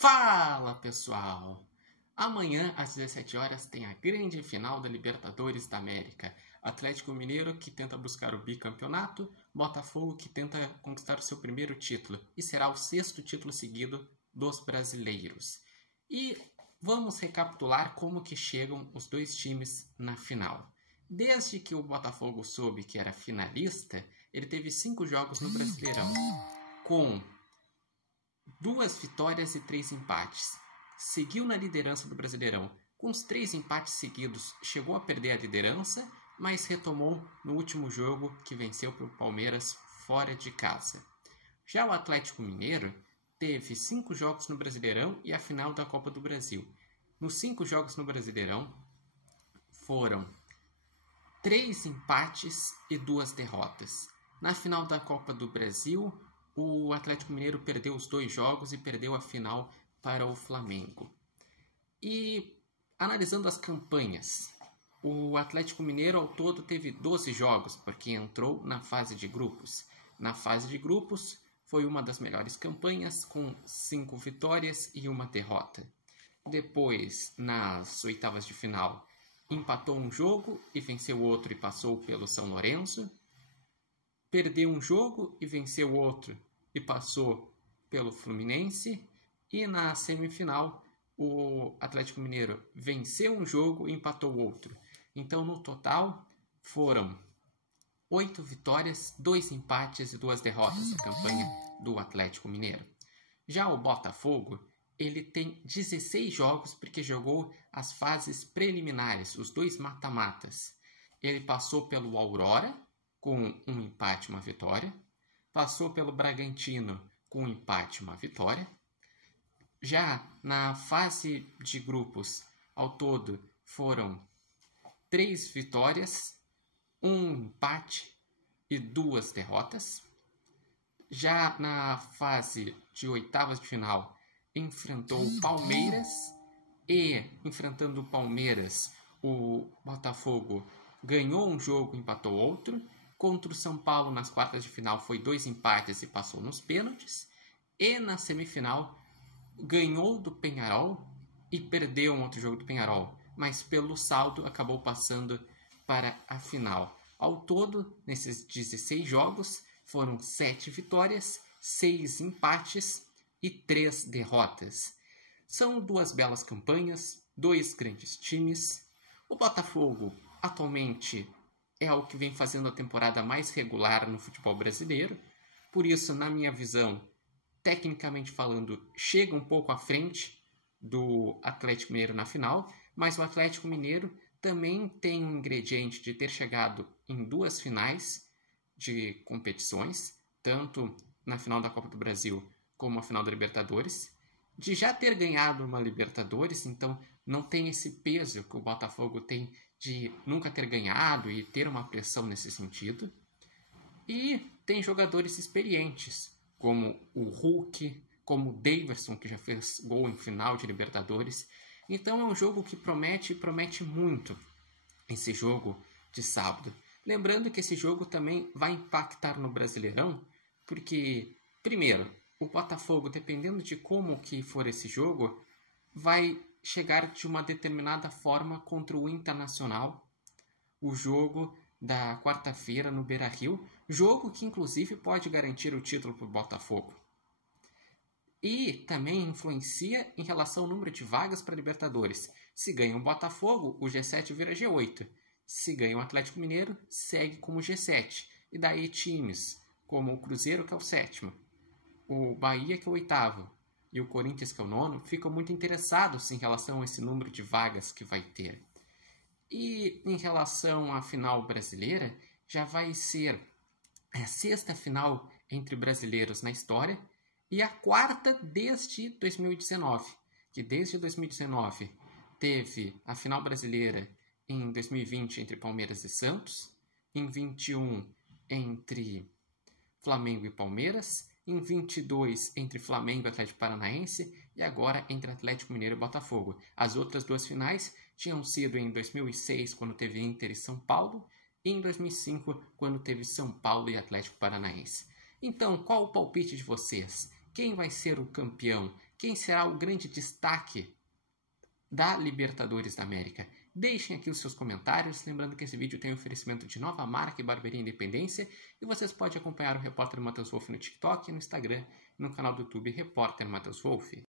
Fala, pessoal! Amanhã, às 17 horas, tem a grande final da Libertadores da América. Atlético Mineiro, que tenta buscar o bicampeonato, Botafogo, que tenta conquistar o seu primeiro título, e será o 6º título seguido dos brasileiros. E vamos recapitular como que chegam os dois times na final. Desde que o Botafogo soube que era finalista, ele teve 5 jogos no Brasileirão, com 2 vitórias e 3 empates. Seguiu na liderança do Brasileirão. Com os 3 empates seguidos, chegou a perder a liderança, mas retomou no último jogo, que venceu para o Palmeiras fora de casa. Já o Atlético Mineiro teve 5 jogos no Brasileirão e a final da Copa do Brasil. Nos 5 jogos no Brasileirão, foram 3 empates e 2 derrotas. Na final da Copa do Brasil, o Atlético Mineiro perdeu os 2 jogos e perdeu a final para o Flamengo. E analisando as campanhas, o Atlético Mineiro ao todo teve 12 jogos, porque entrou na fase de grupos. Na fase de grupos foi uma das melhores campanhas, com 5 vitórias e 1 derrota. Depois, nas oitavas de final, empatou um jogo e venceu outro e passou pelo São Lourenço. Perdeu um jogo e venceu outro e passou pelo Fluminense. E na semifinal, o Atlético Mineiro venceu um jogo e empatou outro. Então, no total, foram 8 vitórias, 2 empates e 2 derrotas na campanha do Atlético Mineiro. Já o Botafogo, ele tem 16 jogos porque jogou as fases preliminares, os 2 mata-matas. Ele passou pelo Aurora, com 1 empate e 1 vitória. Passou pelo Bragantino, com 1 empate e 1 vitória. Já na fase de grupos, ao todo, foram 3 vitórias, 1 empate e 2 derrotas. Já na fase de oitavas de final, enfrentou o Palmeiras e, enfrentando o Palmeiras, o Botafogo ganhou um jogo e empatou outro. Contra o São Paulo, nas quartas de final, foi 2 empates e passou nos pênaltis. E na semifinal, ganhou do Peñarol e perdeu um outro jogo do Peñarol, mas pelo saldo acabou passando para a final. Ao todo, nesses 16 jogos, foram 7 vitórias, 6 empates e 3 derrotas. São 2 belas campanhas, 2 grandes times. O Botafogo, atualmente, é o que vem fazendo a temporada mais regular no futebol brasileiro. Por isso, na minha visão, tecnicamente falando, chega um pouco à frente do Atlético Mineiro na final, mas o Atlético Mineiro também tem um ingrediente de ter chegado em 2 finais de competições, tanto na final da Copa do Brasil como a final da Libertadores, de já ter ganhado uma Libertadores, então não tem esse peso que o Botafogo tem de nunca ter ganhado e ter uma pressão nesse sentido. E tem jogadores experientes, como o Hulk, como o Daverson, que já fez gol em final de Libertadores. Então é um jogo que promete muito, esse jogo de sábado. Lembrando que esse jogo também vai impactar no Brasileirão, porque, primeiro, o Botafogo, dependendo de como que for esse jogo, vai chegar de uma determinada forma contra o Internacional, o jogo da quarta-feira no Beira-Rio, jogo que inclusive pode garantir o título para o Botafogo. E também influencia em relação ao número de vagas para a Libertadores. Se ganha o Botafogo, o G7 vira G8. Se ganha o Atlético Mineiro, segue como G7. E daí times como o Cruzeiro, que é o 7º, o Bahia, que é o 8º, e o Corinthians, que é o 9º, ficam muito interessados em relação a esse número de vagas que vai ter. E em relação à final brasileira, já vai ser a 6ª final entre brasileiros na história e a 4ª desde 2019, que desde 2019 teve a final brasileira em 2020 entre Palmeiras e Santos, em 21 entre Flamengo e Palmeiras, em 22 entre Flamengo e Atlético Paranaense e agora entre Atlético Mineiro e Botafogo. As outras 2 finais tinham sido em 2006, quando teve Inter e São Paulo, e em 2005, quando teve São Paulo e Atlético Paranaense. Então, qual o palpite de vocês? Quem vai ser o campeão? quem será o grande destaque da Libertadores da América? Deixem aqui os seus comentários, lembrando que esse vídeo tem oferecimento de Nova Marca e Barbearia Independência, e vocês podem acompanhar o Repórter Matheus Wolff no TikTok, no Instagram e no canal do YouTube Repórter Matheus Wolff.